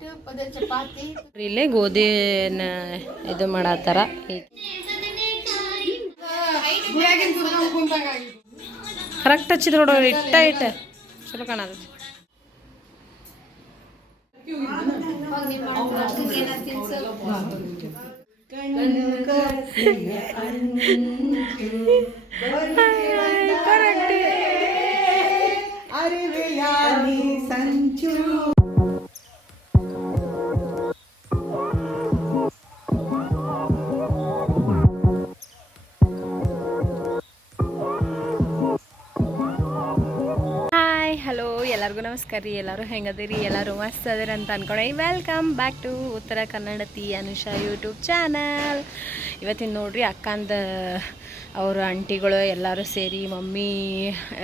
ಉಪ್ಪಿಟ್ಟು ಪದ ಚಪಾತಿ ಇಲ್ಲಿ ಗೋಧಿನ ಇದು ಮಾಡತ್ತಾರ ಕರೆಕ್ಟ್ ಹಚ್ಚಿದ್ರು ನೋಡೋ ಇಟ್ಟ ಇಟ್ಟ. ಚಲೋ ಕಾಣತೈತಿ ಹಾಯ್ ಎಲ್ಲರಿಗೂ ನಮಸ್ಕಾರ ರೀ. ಎಲ್ಲರೂ ಹೆಂಗದಿರಿ? ಎಲ್ಲರೂ ಮಸ್ತ್ ಅದಿರಿ ಅಂತ ಅನ್ಕೊಂಡೆ. ವೆಲ್ಕಮ್ ಬ್ಯಾಕ್ ಟು ಉತ್ತರ ಕನ್ನಡತಿ ಅನುಷಾ ಯೂಟ್ಯೂಬ್ ಚಾನಲ್ ಇವತ್ತಿನ ನೋಡ್ರಿ ಅಕ್ಕಂದ, ಅವ್ರ ಆಂಟಿಗಳು ಎಲ್ಲರೂ ಸೇರಿ, ಮಮ್ಮಿ,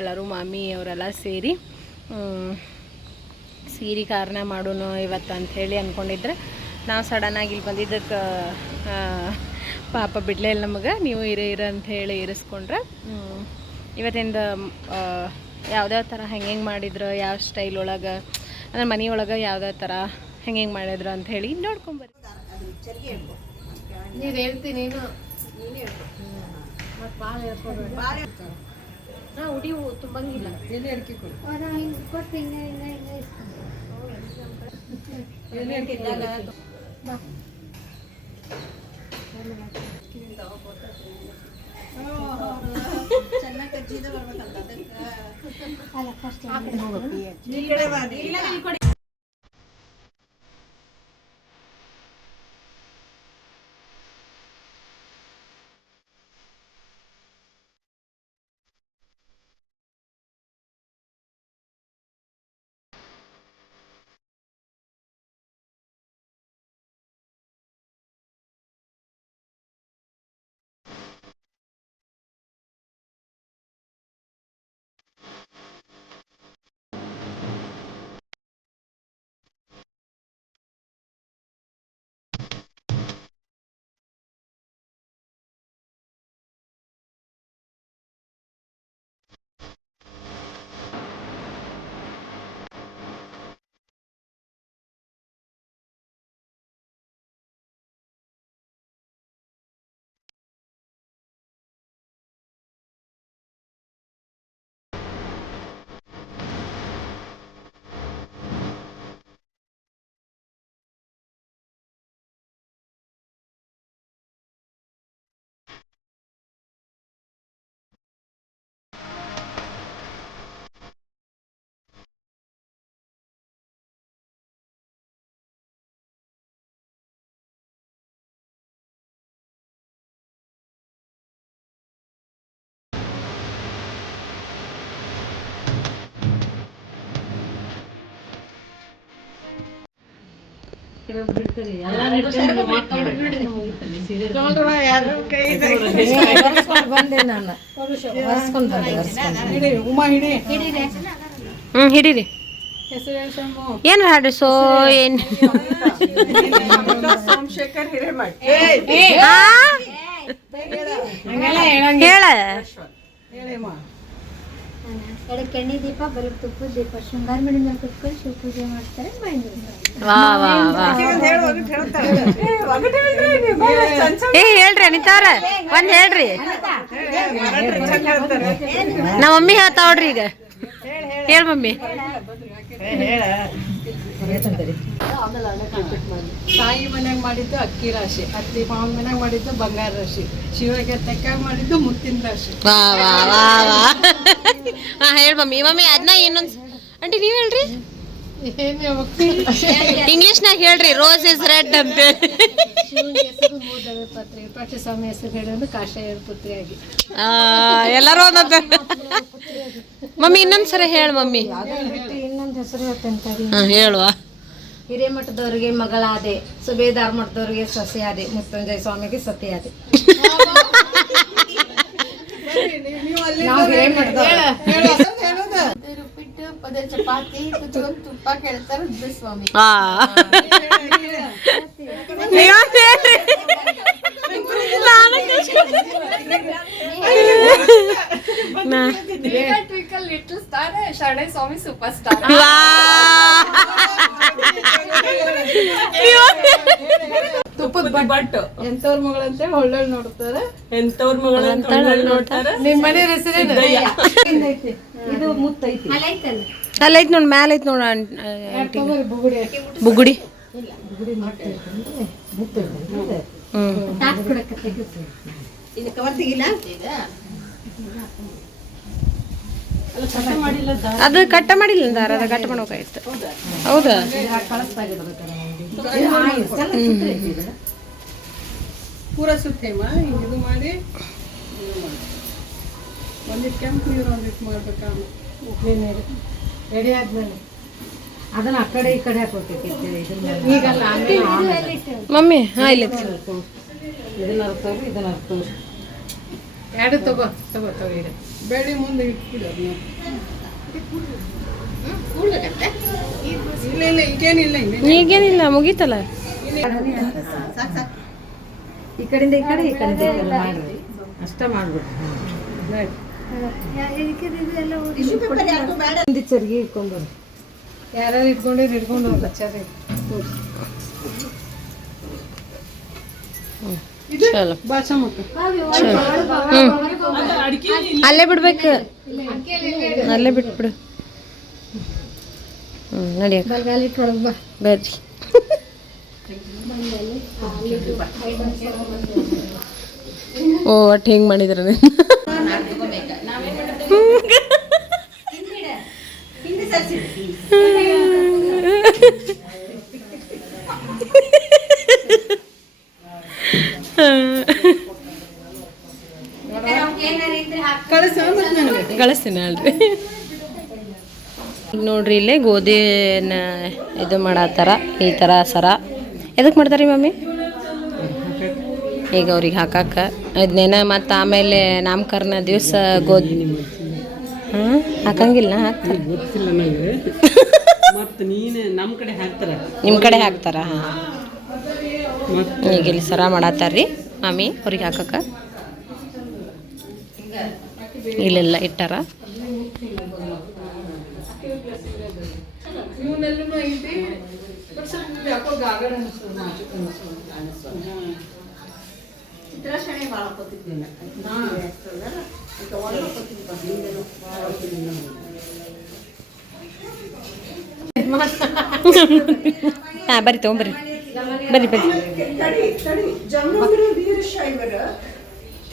ಎಲ್ಲರೂ ಮಾಮಿ ಅವರೆಲ್ಲ ಸೇರಿ ಸೀರೆ ಕಾರಣ ಮಾಡೋಣ ಇವತ್ತು ಅಂಥೇಳಿ ಅಂದ್ಕೊಂಡಿದ್ರೆ ನಾವು ಸಡನ್ನಾಗಿ ಇಲ್ಲಿ ಬಂದಿದ್ದಕ್ಕೆ ಪಾಪ ಬಿಡಲೇ ಇಲ್ಲ ನಮಗೆ. ನೀವು ಇರೇ, ಇರ ಅಂತ ಹೇಳಿ ಇರಿಸ್ಕೊಂಡ್ರೆ. ಇವತ್ತಿಂದ ಆ, ಯಾವ್ದ್ಯಾವ ಥರ ಹೆಂಗೆ ಹೆಂಗೆ ಮಾಡಿದ್ರು ಯಾವ ಸ್ಟೈಲ್ ಒಳಗೆ ಅಂದ್ರೆ ಒಳಗೆ ಯಾವ್ದಾವ ಥರ ಹೆಂಗೆ ಹೆಂಗೆ ಮಾಡಿದ್ರು ಅಂತ ಹೇಳಿ ನೋಡ್ಕೊಂಬರ್ರಿ ನೀನು ಹೇಳ್ತೀನಿ ನೀನು. ನಾ ಉಡಿ ತುಂಬಂಗಿಲ್ಲ. అలా ఫస్ట్ ఇక్కడ. ಹ್ಞೂ ಹಿಡೀರಿ. ಏನು ಹಾಡ್ರಿ ಸೋ ಏನು? ಹೇಳ. ಎಡಕ್ಕೆ ಎಣ್ಣೆ ದೀಪ ಬರೀಕ್ ತುಪ್ಪದ ದೀಪ. ಶೃಂಗಾರ ಮಣಿ ಮೇಲೆ ಕುತ್ಕೊಂಡು ಶಿವ ಪೂಜೆ ಮಾಡ್ತಾರೆ ಮೈಂಡ್ ವಾ ವಾ ವಾ ಏ ಹೇಳ್ರಿ ಅನಿತಾರ ಒಂದ್ ಹೇಳ್ರಿ ನಮ್ಮ ಮಮ್ಮಿ ಹೇಳ್ತಾವ್ರಿ ಈಗ. ಹೇಳ ಮಮ್ಮಿ. ತಾಯಿ ಮನ್ಯಾಗ ಮಾಡಿದ್ದು ಅಕ್ಕಿ ರಾಶಿ ಅತ್ತಿ ಮಾವನ ಮನ್ಯಾಗ ಮಾಡಿದ್ದು ಬಂಗಾರ ರಾಶಿ ಶಿವಗೆ ತೆಕ್ಕಾಗ ಮಾಡಿದ್ದು ಮುತ್ತಿನ ರಾಶಿ. ವಾ ವಾ ವಾ ವಾ. ಹಾ ಹೇಳ ಮಮ್ಮಿ. ಮಮ್ಮಿ ಅದನ್ನ ಇನ್ನೊಂದ್ ಆಂಟಿ ನೀವು ಹೇಳ್ರಿ. ಇಂಗ್ಲಿಷ್ನಾಗ ಹೇಳ್ರಿ ರೋಸ್ ಇಸ್ ರೆಡ್ ಅಂತ. ಹೆಸರು ಪತ್ರಿ ಹೇಳೋದು ಪುತ್ರಿಯಾಗಿ. ಆ, ಎಲ್ಲರೂ ಒಂದೊಂದು ಮಮ್ಮಿ ಇನ್ನೊಂದ್ಸರಿ ಹೇಳ ಮಮ್ಮಿ. ಇನ್ನೊಂದು ಹೆಸರು ಹೇಳ್ತೇನೆ ಹೇಳುವ. ಹಿರೇಮಠದವರಿಗೆ ಮಗಳಾದೆ ಸುಬೇದಾರ್ ಮಠದವರಿಗೆ ಸೊಸೆಯಾದೆ ಮೃತ್ಯುಂಜಯ ಸ್ವಾಮಿಗೆ ಸತಿಯಾದೆ. ನಾವು ಉಪ್ಪಿಟ್ಟು ಪದ ಚಪಾತಿ ಕುತ್ಕೊಂಡು ತುಪ್ಪ ಕೇಳ್ತಾರ ಸ್ವಾಮಿ ಆ. ನೀವ್ ಹೇಳ್ರಿ. ನಾನು ನಾ- twinkle little star Sharana Swamy super star ವಾ. ಬಟ್ ಎಂತವ್ರ ಮಗಳಂತೆ ಒಳ್ಳೊಳ್ಳೆ ನೋಡ್ತಾರೆ ಎಂತವ್ರ ಮಗಳ ನೋಡ್ತಾರ ನಿಮ್ಮ ಮನೆ ಇದು ಮುತ್ತೈತಿ. ಅಲ್ಲ ಐತ್ ನೋಡಿ ಮ್ಯಾಲ ಐತಿ ನೋಡ ಬುಗುಡಿ ಬುಗುಡಿ ಇದು ಕವರ್ ತೆಗಿಲ್ಲ ಅಲ್ಲ ಕಷ್ಟ ಮಾಡಿಲ್ಲ ದಾರ. ಅದು ಕಟ್ಟ ಮಾಡಿಲ್ಲ ದಾರ ಅದ ಕಟ್ ಮಾಡ್ಬೇಕಾಯ್ತು ಹೌದಾ? ಪೂರ ಸುತ್ತೇಮ ಇದು ಮಾಡಿ ಒಂದಿಟ್ಟು ಕೆಂಪು ನೀರು ಒಂದಿಟ್ಟು ಮಾಡ್ಬೇಕಾ ಉಪ್ಪಿನ ನೀರು ರೆಡಿ ಆದ್ಮೇಲೆ. ಅದನ್ನ ಆ ಕಡೆ ಈ ಕಡೆ ಹಾಕೋತೈತಿ ಈಗಲ್ಲ ಮಮ್ಮಿ ಹಾ ಇಲ್ಲ. ಇದನ್ನ ಅರ್ತವ್ರಿ ಇದನ್ನ ಅರ್ತವ್ರಿ ಎರಡು ತಗೋ ತಗೋ ತಗೋ ಇದೆ ಬೇಡಿ ಮುಂದೆ ಇಟ್ಬಿಡು ಅದನ್ನ. ಇಲ್ಲ ಇಲ್ಲ ಈಗೇನಿಲ್ಲ ಮುಗೀತಲ್ಲ. ಈ ಕಡೆಯಿಂದ ಈ ಕಡೆ ಈ ಕಡೆಯಿಂದ ಈ ಕಡೆ ಮಾಡ್ರಿ. ಅಷ್ಟ ಮಾಡ್ಬಿಡ್ರಿ. ಚರ್ಗಿ ಇಟ್ಕೊಂಡ್ಬರ್ರಿ ಯಾರು ಇಟ್ಕೊಂಡಿರಿ ಇಟ್ಕೊಂಡು ಹೋಗಿ ಚರಿ ಇದು ಚಲೋ. ಹ್ಞೂ ಅಲ್ಲೇ ಬಿಡ್ಬೇಕು. ಅಲ್ಲೇ ಬಿಟ್ಬಿಡು. ನಡಿಯಕ್ಕ ಬಲ್ಗಾಲಿಟ್ರೊಳಗೆ ಬಾ. ಬರ್ರಿ ಓ ಒಟ್ಟು ಹೆಂಗೆ ಮಾಡಿದ್ರ ಅಲ್ರಿ. ಈಗ ನೋಡ್ರಿ ಇಲ್ಲೇ ಗೋಧಿನ ಇದು ಮಾಡತ್ತಾರ ಈ ಥರ ಸರ. ಎದಕ್ಕೆ ಮಾಡ್ತಾರೀ ಮಮ್ಮಿ ಈಗ ಅವ್ರಿಗೆ ಹಾಕಕ್ಕೆ ಇದನ್ನೇನ ಮತ್ತು ಆಮೇಲೆ ನಾಮಕರಣ ದಿವಸ ಗೋಧಿ. ಹಾಂ ಹಾಕಂಗಿಲ್ಲ ಹಾಕ್ತಾರೆ. ಗೊತ್ತಿಲ್ಲ ಮತ್ತೆ ನೀನು ನಮ್ಮ ಕಡೆ ಹಾಕ್ತಾರ. ನಿಮ್ಮ ಕಡೆ ಹಾಕ್ತಾರ ಹಾಂ. ಈಗ ಇಲ್ಲಿ ಸರ ಮಾಡತ್ತಾರ್ರಿ. ಮಾಮಿ ಅವ್ರಿಗೆ ಹಾಕಕ್ಕ. ಇಲ್ಲೆಲ್ಲ ಇಟ್ಟಾರ? ಹಾಂ ಬರ್ರಿ ತೊಗೊಂಬರ್ರಿ ಬರ್ರಿ ಬರ್ರಿ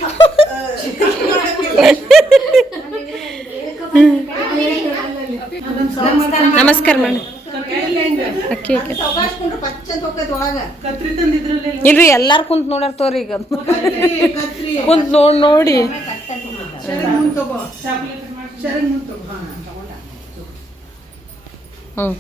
ನಮಸ್ಕಾರ ಮೇಡಮ್. ಅಕ್ಕಿ ಇಲ್ರಿ ಎಲ್ಲಾರು ಕುಂತ ನೋಡ್ಯಾರ ತೋರಿ ಈಗ. ಕುಂತ ನೋಡ್ ನೋಡಿ. ಶರಣ್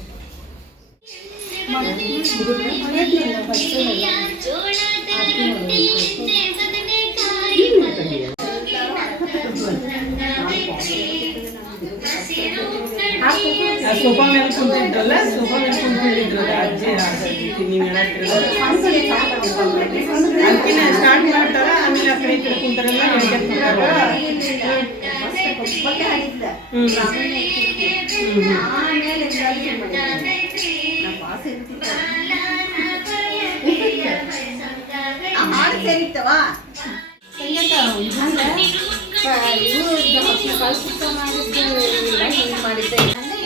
ಸೋಫಾ ಮೇಲೆ ಕುಂತಿದ್ರಲ್ಲ ಸೋಫಾ ಮೇಲೆ ಕುಂತಿದ್ರು ಅಜ್ಜಿ ಅಜ್ಜಿ ನೀವು ಹೇಳತ್ತಿರಲ್ಲ ಅದಕ್ಕಿನ ಸ್ಟಾರ್ಟ್ ಮಾಡ್ತಾರ ಆಮೇಲೆ ಆ ಕಡೆ ಈ ಕಡೆ ಕುಂತಾರಲ್ಲ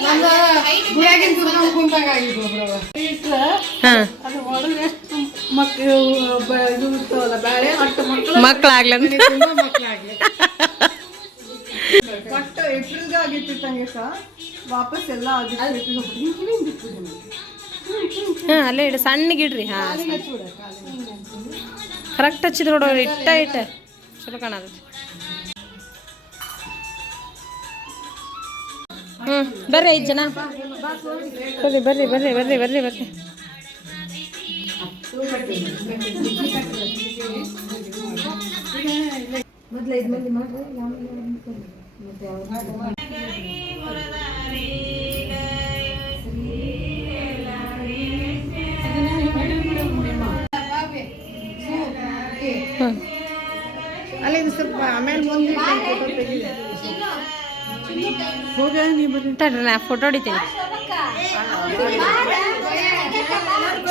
ನನ್ನ ಗುಡಿಯಾಗಿನ ದುರ್ಗ ಕುಂತಾಗ ಆಗಿದ್ದು ಒಬ್ರವ ಹಾಂ. ಅದು ಹೊಡೆದ್ರೆ ಎಷ್ಟು ಮಕ್ಕಳು ಇದು ಇರ್ತಾವಲ್ಲ ಬೇಳೆ ಅಷ್ಟು ಮಕ್ಕಳು ಮಕ್ಳಾಗ್ಲಂತ ತುಂಬಾ ಮಕ್ಕಳಾಗಿ ಒಟ್ಟು ಏಪ್ರಿಲ್ಗೆ ಆಗಿತ್ತು ತಂಗಿಸ ವಾಪಸ್ ಎಲ್ಲ ಹಾಂ, ಅಲ್ಲೇ ಇಡ ಸಣ್ಣಗಿಡ್ರಿ ಹಾಂ ಕರೆಕ್ಟ್ ಹಚ್ಚಿದ್ರು ನೋಡೋರು ಇಟ್ಟ ಇಟ್ಟ. ಚಲೋ ಕಾಣತ್ತೆ. ಹ್ಞೂ ಬರ್ರಿ ಐದು ಜನ. ಬರ್ರಿ ಬರ್ರಿ ಬರ್ರಿ ಬರ್ರಿ ಬರ್ರಿ ಬರ್ರಿ. ಅಲ್ಲಿ ಇದು ಸ್ವಲ್ಪ ಆಮೇಲೆ ಮುಂದೆ ನಾ ಫೋಟೋ ಹೊಡಿತೀನಿ.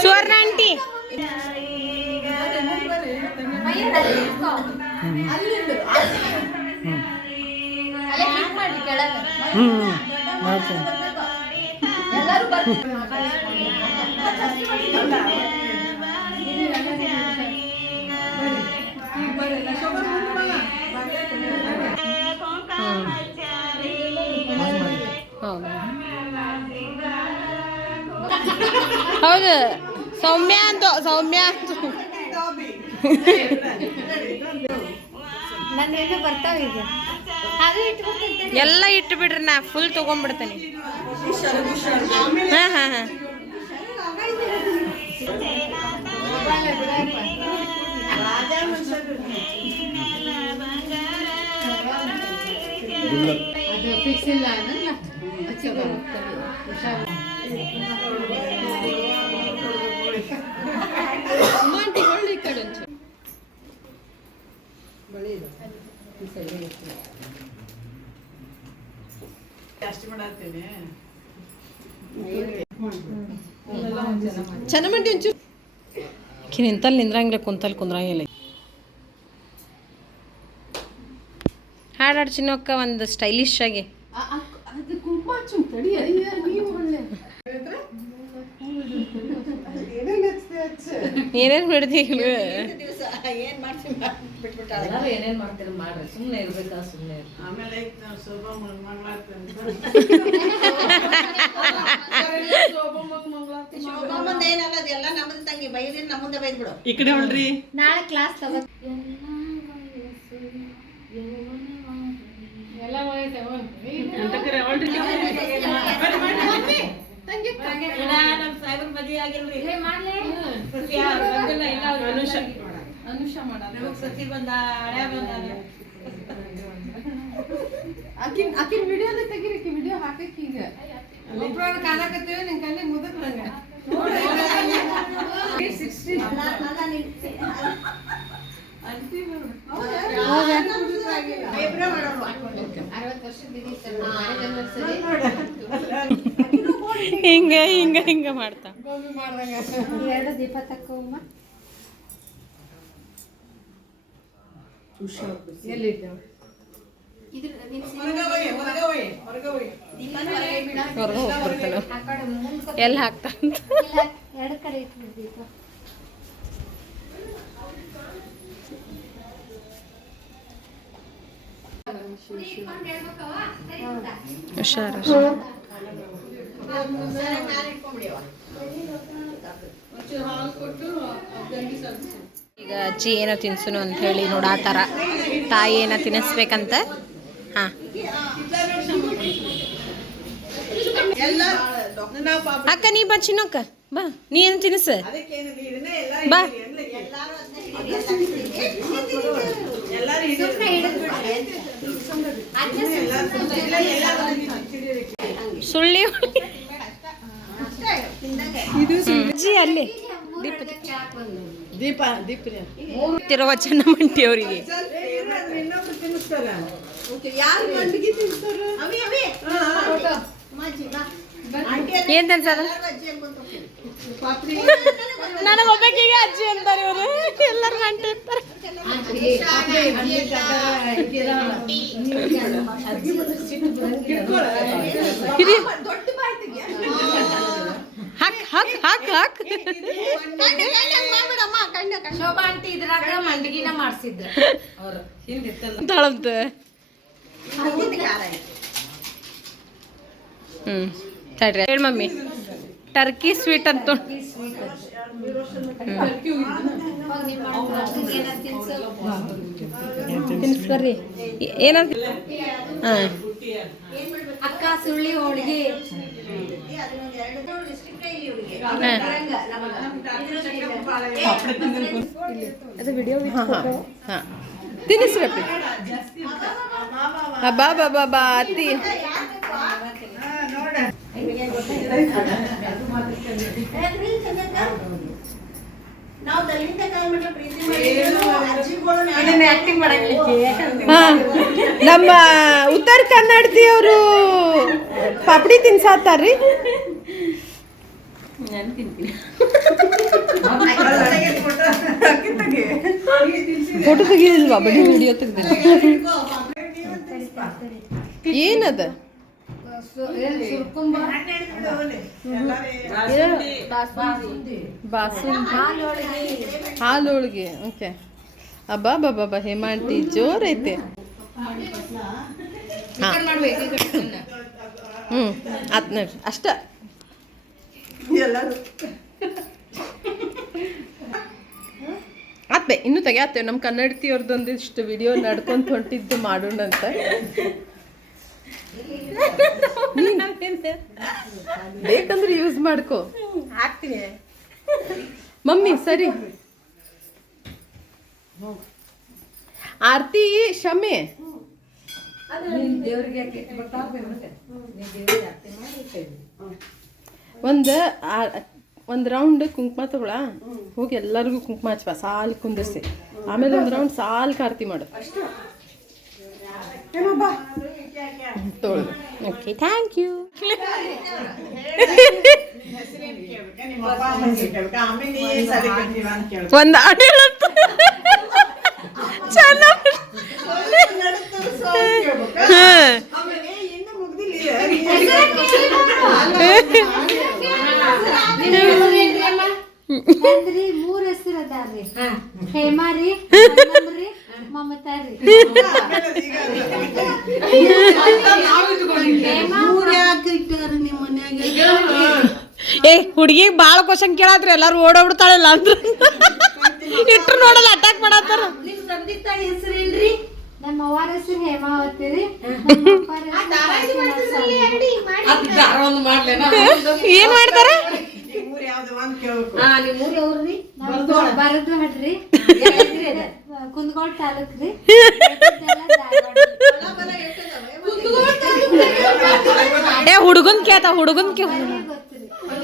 ಸುವರ್ಣ ಆಂಟಿ. ಎಲ್ಲರೂ ಹೌದು. ಸೌಮ್ಯ ಅಂತ ಸೌಮ್ಯ ಅಂತ ಎಲ್ಲ ಇಟ್ಟು ಬಿಡ್ರಿ ನಾ ಫುಲ್ ತಗೊಂಡ್ಬಿಡ್ತೇನೆ ಹಾ ಹಾ ಹಾಂ. ಅದು ಫಿಕ್ಸ್ ಇಲ್ಲ ಅನ್ನಲ್ಲ ಈ ಕಡೆ ಒಂಚೂರು. ಬಳಿ ಇದೆ. ಇತ್ತು. ಚೆನ್ನಮಂಡಿ ಒಂಚೂರು. ಆಕಿ ನಿಂತಲ್ಲಿ ನಿಂದ್ರಂಗಿಲ್ಲ ಕುಂತಲ್ಲಿ ಕುಂದ್ರಂಗಿಲ್ಲ. ಹಾಡು ಹಾಡು ಚಿನ್ನಕ್ಕ ಒಂದು ಸ್ಟೈಲಿಶ್ ಆಗಿ. ಆ- ಆ- ಅದು ಕುಂಕುಮ ಹಚ್ಚು ತಡಿ ಅಯ್ಯ ಬಿಡ್ತೀವಿ ಏನ್ ಮಾಡ್ತೀವಿ ಎಲ್ಲರೂ ಏನೇನ್ ಮಾಡ್ತೀರ ಮಾಡ್ರಿ. ಸುಮ್ಮನೆ ಇರ್ಬೇಕಾ ಸುಮ್ಮನೆ ಆಮೇಲೆ ಶೋಭಾ ಮಂಗಳಾರ್ತಿ ಈ ಕಡೆ ಹೊಳ್ರಿ ನಾಳೆ ಕ್ಲಾಸ್ ತಗೋ ಅಂತಕರೆ ಹೊಳ್ರಿ ಅನುಷ ಅನುಷ ಮಾಡೋದು. ಆಕಿನ್ ಆಕಿನ್ ವಿಡಿಯೋದ ತೆಗಿರಿ ಆಕಿ ವಿಡಿಯೋ ಹಾಕಕ್ ಈಗ. ಒಬ್ರವ್ರ ಕಾಣಕತ್ತೀವಿ ನಿನ್ ಕಣ್ಣಿಗೆ ಮುದಕ್ ನಂಗ. ಹಿಂಗೆ ಹಿಂಗೆ ಹಿಂಗೆ ಮಾಡ್ತಾ. ಎರಡು ದೀಪ ತಕ್ಕಮ್ಮ ಎಲ್ಲಿ ಹಾಕ್ತಾ ಇಲ್ಲ ಎರಡು ಕಡೆ ಇಟ್ಬಿಡು ದೀಪ. ಹುಷಾರು ಈಗ ಅಜ್ಜಿ ಏನೋ ತಿನ್ಸುನು ಅಂತ ಹೇಳಿ ನೋಡಾತಾರ ತಾಯಿ ಏನೋ ತಿನ್ನಿಸ್ಬೇಕಂತ. ಹಾಂ. ಅಕ್ಕ ನೀ ಬಾ ಚಿನ್ನಕ್ಕ. ಬಾ. ನೀ ಏನು ತಿನ್ನಿಸ? ಬಾ. ಸುಳ್ಳಿ ಅಜ್ಜಿ ಅಲ್ಲಿ. ದೀಪ ದೀಪ ತಿರುವ ಚೆನ್ನಮಂಟಿ ಅವರಿಗೆ. ಯಾರು ಮಂಡಿಗೆ ತಿನ್ನಿಸ್ತಾರ? ಏನ್ ತಿನ್ಸದ? ನನಗೆ ಅಜ್ಜಿ ಅಂತಾರೆ ಇವರು. ಎಲ್ಲರೂ ತಳಂತ ಹ್ಮ್. ತಡ್ರಿ. ಹೇಳಿ ಮಮ್ಮಿ. ಟರ್ಕಿ ಸ್ವೀಟ್ ಅಂತ ತಿನ್ಸ್ಬರ್ರಿ ಏನಂತ ಹಾಂ. ಅಕ್ಕ ಸುಳ್ಳಿ ಹೋಳಿಗೆ. ಹಾಂ. ಬಾಬಾ ಬಾ ಬಾ ನಮ್ಮ ಉತ್ತರ ಕನ್ನಡದಿಯವರು ಪಾಪಡಿ ತಿನ್ಸಾತಾರ್ರಿ? ಫೋಟೋ ತೆಗಿಯಲ್ವಾ ಬಡಿ ವಿಡಿಯೋ ತೆಗ್ದಿಲ್ಲ ಏನದ? ಬಾಸುಂದಿ. ಹಾಲು ಹೋಳಿಗೆ ಓಕೆ. ಅಬ್ಬಾ ಬಾಬಾ ಬಾ ಹೇಮಾಂಟಿ ಜೋರೈತೆ. ಹ್ಞೂ ಆತ್ ನೋಡ್ರಿ ಅಷ್ಟ. ಆತ್ಬೆ ಇನ್ನೂ ತೆಗ್ಯಾತೇವೆ ನಮ್ಮ ಕನ್ನಡತಿಯವ್ರದ್ದೊಂದಿಷ್ಟು ವಿಡಿಯೋ ನಡ್ಕೊಂತ ಹೊಂಟಿದ್ದು ಮಾಡೋಣ ಅಂತ ಬೇಕಂದ್ರೆ ಯೂಸ್ ಮಾಡ್ಕೋ. ಹಾಕ್ತೀನಿ. ಮಮ್ಮಿ ಸರಿ. ಆರ್ತಿ ಶಮೆ. ಒಂದು ಒಂದು ರೌಂಡ್ ಕುಂಕುಮ ತಗೊಳ. ಹೋಗಿ ಎಲ್ಲರಿಗೂ ಕುಂಕುಮ ಹಚ್ಬ ಸಾಲು ಕುಂದಿಸಿ ಆಮೇಲೆ ಒಂದು ರೌಂಡ್ ಸಾಲ್ ಕಾರ್ತಿ ಮಾಡು. ತೊಳೆದು ಓಕೆ ಥ್ಯಾಂಕ್ ಯು ಒಂದು ಹಾಡು ಹೇಳುತ್ತ ಚೆನ್ನಾಗಿ ಅಂದ್ರಿ ಮೂರ್ ಹೆಸರು ಅದಾರ್ರಿ ಹೇಮಾ ರೀ ಪೂನಮ್ ರೀ ಮಮತಾ ರೀ ಏ ಹುಡುಗಿ ಭಾಳ ಕ್ವಶನ್ ಕೇಳಾತ್ರಿ ಎಲ್ಲಾರು ಓಡೋಗ್ಬಿಡ್ತಾಳಲ್ಲ ಅಂದ್ರೆ. ಇಟ್ರು ನೋಡಲ್ಲ ಅಟ್ಯಾಕ್ ಮಾಡತ್ತಾರ. ನಿಮ್ ತಂದೆ ತಾಯಿ ಹೆಸರು ಏನ್ರಿ ನಮ್ಮ ಅವ್ವಾರ ಹೆಸರು ಹೇಮಾವತಿ ರೀ? ನಮ್ಮ ಅಪ್ಪಾರ ಹೆಸರು ಒಂದು ಮಾಡ್ಲೇನ ಏನ್ ಮಾಡ್ತಾರ ಬರದು ಹಡ್ರಿ ಕುಂದಗೋಳ ತಾಲೂಕ್ ರೀ ಏ ಹುಡುಗನ್ ಕೇಳ್ತಾ ಹುಡುಗನ್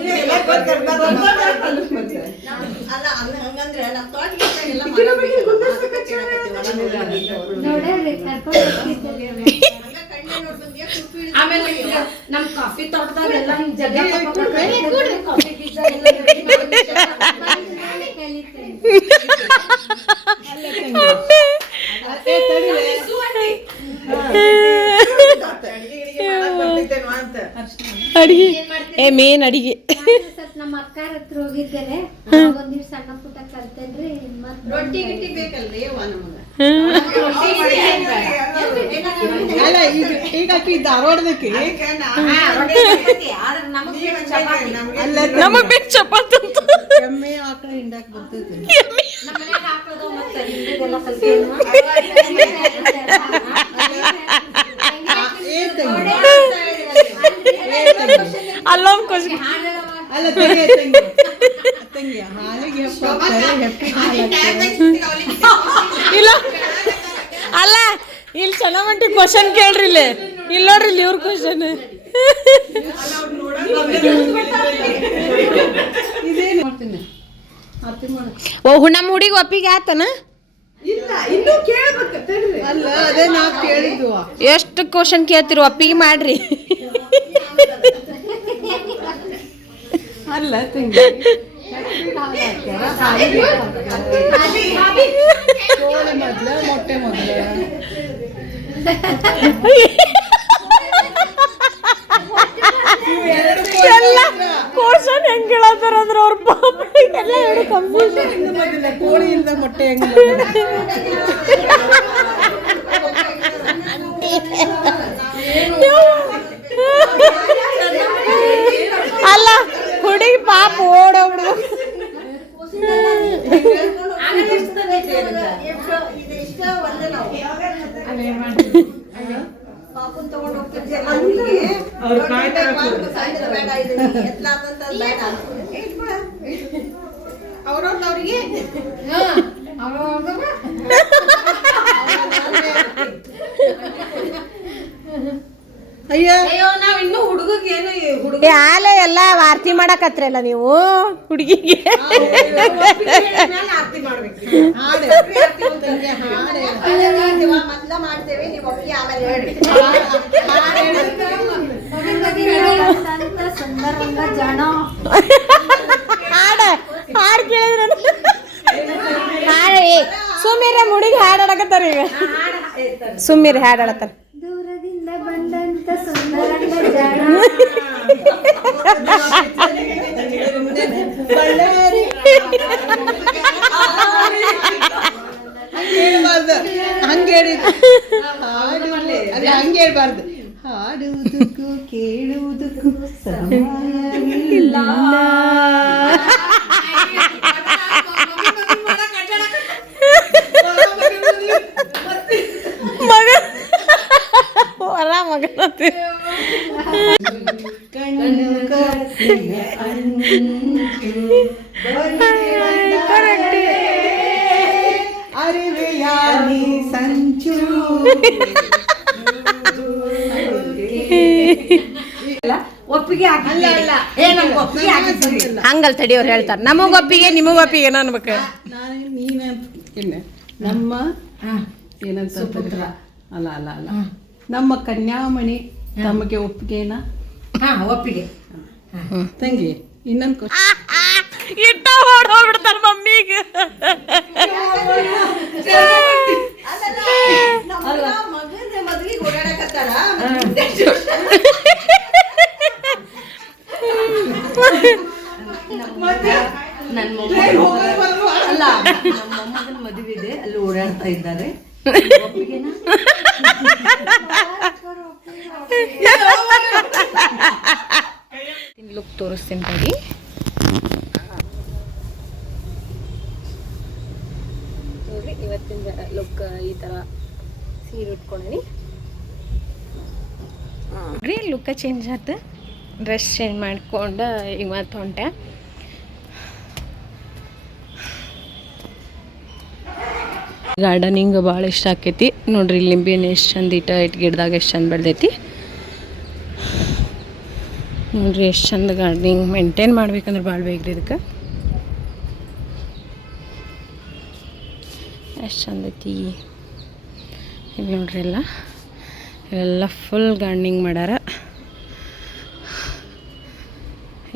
ಕೇ ನೋಡ್ರಿ ಕರ್ಕೊಂಡು ಹೋಗ್ತಿದ್ದೆ ಆಮೇಲೆ ಈಗ ನಮ್ ಕಾಫಿ ತೋಟದಾಗ ಎಲ್ಲ ಹಿಂಗ್ ಜಗ ಕಾಫಿ ಬೀಜ ಎಲ್ಲ ಅಡಿಗೆ ಏ ಮೇನ್ ಅಡಿಗೆ. ಸ್ವಲ್ಪ ನಮ್ಮ ಅಕ್ಕಾರ ಹತ್ರ ಹೋಗಿದ್ದೇನೆ. ಒಂದ್ ದಿವ್ಸ ಸಣ್ಣ ಪುಟ್ಟ ಕಲ್ತೇನ್ರಿ ರೊಟ್ಟಿ ಗಿಟ್ಟಿ ಬೇಕಲ್ರಿ ಅಲ್ಲ ಈಗ ಈಗ ಆಕಿ ಧಾರವಾಡದಕ್ಕೆ ಆದ್ರೆ ನಮಗ್ ಚಪಾತಿ. ನಮಗ್ ಬೇಕು ಚಪಾತಿ ಅಂತ. ಎಮ್ಮೆ ಆಕಳ ಹಿಂಡಾಕ್ ಬರ್ತೈತಿ. ನಮ್ಮ ಮನ್ಯಾಗ ಹಾಕೋದು ಮತ್ತೆ ಹಿಂದಿದೆಲ್ಲ ಕಲ್ತೇನು ಅಲ್ಲೊಂದ್ ಕ್ವಶನ್ ಅಲ್ಲ ತಂಗಿ ತಂಗಿ ಹಾಲಿಗೆ ಇಲ್ಲ. ಅಲ್ಲ ಇಲ್ಲಿ ಚೆನ್ನಾಗಿ ಕ್ವಶನ್ ಕೇಳ್ರಿ ಇಲ್ಲಿ. ಇಲ್ಲ ನೋಡ್ರಿ ಇಲ್ಲಿ ಇವ್ರ ಕ್ವಶನ್ ಓ ನಮ್ಮ ಹುಡುಗಿ ಒಪ್ಪಿಗೆ ಆತನ? ಅಲ್ಲ ಅದೇ ನಾ ಕೇಳಿದ್ವು. ಎಷ್ಟು ಕ್ವಶನ್ ಕೇಳ್ತಿರು ಒಪ್ಪಿಗೆ ಮಾಡ್ರಿ. ಅಲ್ಲ ತಂಗಿ ಮೊಟ್ಟೆ ಮೊದ್ಲ. ಎಲ್ಲ ಕ್ವಶನ್ ಹೆಂಗ್ ಕೇಳತ್ತಾರ ಅಂದ್ರ ಅವ್ರ ಪಾಪ ಎಲ್ಲ ಎರಡು ಕನ್ಫ್ಯೂಷನ್ ಇನ್ನು ಮೊದಲ ಕೋಳಿ ಇಲ್ದ ಮೊಟ್ಟೆ ಹೆಂಗ ಅಲ್ಲ ಹುಡುಗಿ ಪಾಪ ಓಡೋಗ್ಬಿಡು ಅವ್ರು ಕಾಯ್ತಾರೆ ಅವ್ರವ್ರಿಗೆ ಅಯ್ಯ ಅಯ್ಯೋ ನಾವ್ ಇನ್ನೂ ಹುಡುಗಗೆ ಏನು ಹುಡುಗ ಯಾಲೆ ಎಲ್ಲ ವಾರ್ತಿ ಮಾಡಕತ್ರಲ್ಲ ನೀವು? ಹುಡುಗಿಗೆ? ಹಾಡು ಹಾಡು ಕೇಳಿದ್ರೆ ಹಾಡು ಸುಮೀರ ಮುಡಿಗೆ ಹಾಡಾಡಕತ್ತಾರ ಈಗ. ಸುಮೀರ್ ಹಾಡಾಡತ್ತಾರ ದೂರದಿಂದ ಬಂದಂತ ಸುಂದರಂಗ ಜಾಣ ಹಂಗೆ ಹೇಳಿ ಹಾಡು ಅಲ್ಲ ಹಂಗೆ ಹೇಳ್ಬಾರ್ದು ಹಾಡುವುದಕ್ಕೂ ಕೇಳುವುದಕ್ಕೂ ಸಮಯವಿಲ್ಲ ಮಗ. ಹೊರ ಮಗನಂತೆ ಕಣ್ಣು ಕತ್ತಿಯ ಅಂಚು. ಬರಿದೆ ಅರಿವೆಯಾಗಿ ಸಂಚು. ಒಪ್ಪಿಗೆ ಅಲ್ಲ ಅಲ್ಲ. ಏ ನಮ್ಗೆ ಒಪ್ಪಿಗೆ ಆಗಿದ್ದೀರಿ ಹಂಗಲ್ ತಡಿಯವ್ರು ಹೇಳ್ತಾರೆ. ನಮಗ ಒಪ್ಪಿಗೆ ನಿಮಗ ಒಪ್ಪಿಗೆ ಏನೋ ಅನ್ಬೇಕು? ನಾನು ನೀನ ಇಲ್ಲ ನಮ್ಮ ಏನಂತ ಸುಪುತ್ರ. ಅಲ್ಲ ಅಲ್ಲ ಅಲ್ಲ. ನಮ್ಮ ಕನ್ಯಾಮಣಿ ತಮಗೆ ಒಪ್ಪಿಗೆನಾ? ಹಾ ಒಪ್ಪಿಗೆ. ತಂಗಿ ಇನ್ನೊಂದು ಕ್ವಶನ್ ಇಟ್ಟ ಓಡ್ ಹೋಗ್ಬಿಡ್ತಾರ ಮಮ್ಮಿಗೆ. ನನ್ನ ಅಲ್ಲ ನಮ್ಮ ಮದುವೆ ಇದೆ ಅಲ್ಲಿ ಓಡಾಡ್ತಾ ಇದ್ದಾರೆ ಒಪ್ಪಿಗೆನಾ ಲುಕ್ ತೋರಿಸ್ತೀನಿ ತಡಿ ನೋಡ್ರಿ, ಇವತ್ತಿನ ಲುಕ್ ಈ ಥರ ಸೀರೆ ಉಟ್ಕೊಂಡಿ ನೋಡ್ರಿ ಲುಕ್ಕ ಚೇಂಜ್ ಆಯ್ತು ಡ್ರೆಸ್ ಚೇಂಜ್ ಮಾಡ್ಕೊಂಡು ಮತ್ತೆ ಹೊಂಟೆ ಗಾರ್ಡನಿಂಗ್ ಭಾಳ ಇಷ್ಟ ಆಕೈತಿ. ನೋಡ್ರಿ ಲಿಂಬಿನ ಎಷ್ಟು ಚಂದ ಇಟ್ಟ, ಇಟ್ಟು ಗಿಡದಾಗ ಎಷ್ಟು ಚಂದ ಬೆಳ್ದೈತಿ. ನೋಡ್ರಿ ಎಷ್ಟು ಚಂದ ಗಾರ್ಡನಿಂಗ್ ಮೇಂಟೈನ್ ಮಾಡ್ಬೇಕಂದ್ರೆ ಭಾಳ ಬೇಕ್ರಿ ಇದಕ್ಕೆ. ಎಷ್ಟು ಚಂದ ಐತಿ. ಇಲ್ಲಿ ನೋಡ್ರಿ ಎಲ್ಲ. ಇವೆಲ್ಲ ಫುಲ್ ಗಾರ್ಡನಿಂಗ್ ಮಾಡ್ಯಾರ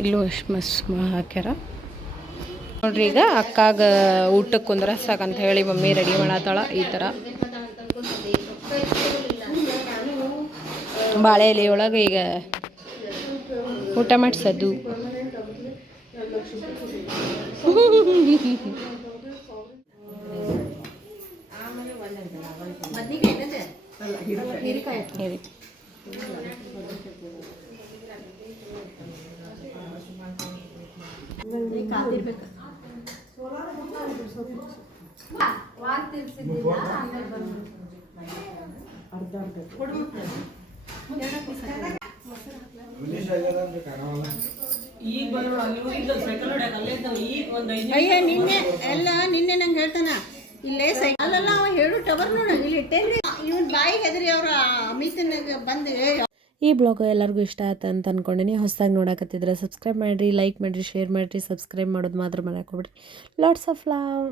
ಇಲ್ಲೂ ಎಷ್ಟು ಮಸ್ ಹಾಕ್ಯಾರ. ನೋಡ್ರಿ ಈಗ ಅಕ್ಕಾಗ ಊಟಕ್ಕೆ ಕುಂದ್ರ ಸಾಕಂತ ಹೇಳಿ ಮಮ್ಮಿ ರೆಡಿ ಮಾಡತ್ತಾಳ ಈ ಥರ ಬಾಳೆ ಎಲೆ ಒಳಗೆ ಈಗ ಊಟ ಮಾಡಿಸೋದು. ಹೇಳಿ ಅಯ್ಯ ನಿನ್ನೆ ಎಲ್ಲ ನಿನ್ನೆ ನಂಗೆ ಹೇಳ್ತಾನ ಇಲ್ಲೇ ಸೈ ಅಲ್ಲ ಅವ ಹೇಳು ಟವರ್ ನೋಡ ಇಲ್ಲಿ ಇಟ್ಟೇನ್ರಿ ಇವನ್ ಬಾಯಿ ಹೆದರಿ ಅವ್ರ ಅಮಿತ್ ಬಂದ್ ಈ ಬ್ಲಾಗ್ ಎಲ್ಲರಿಗೂ ಇಷ್ಟ ಆಯ್ತು ಅಂತ ಅಂದ್ಕೊಂಡಿನಿ ಹೊಸದಾಗಿ ನೋಡಕತ್ತಿದ್ರೆ ಸಬ್ಸ್ಕ್ರೈಬ್ ಮಾಡಿರಿ ಲೈಕ್ ಮಾಡಿರಿ ಶೇರ್ ಮಾಡಿರಿ ಸಬ್ಸ್ಕ್ರೈಬ್ ಮಾಡೋದು ಮಾತ್ರ ಮನೆ ಹಾಕೊಬಿಡ್ರಿ ಲಾಟ್ಸ್ ಆಫ್ ಲವ್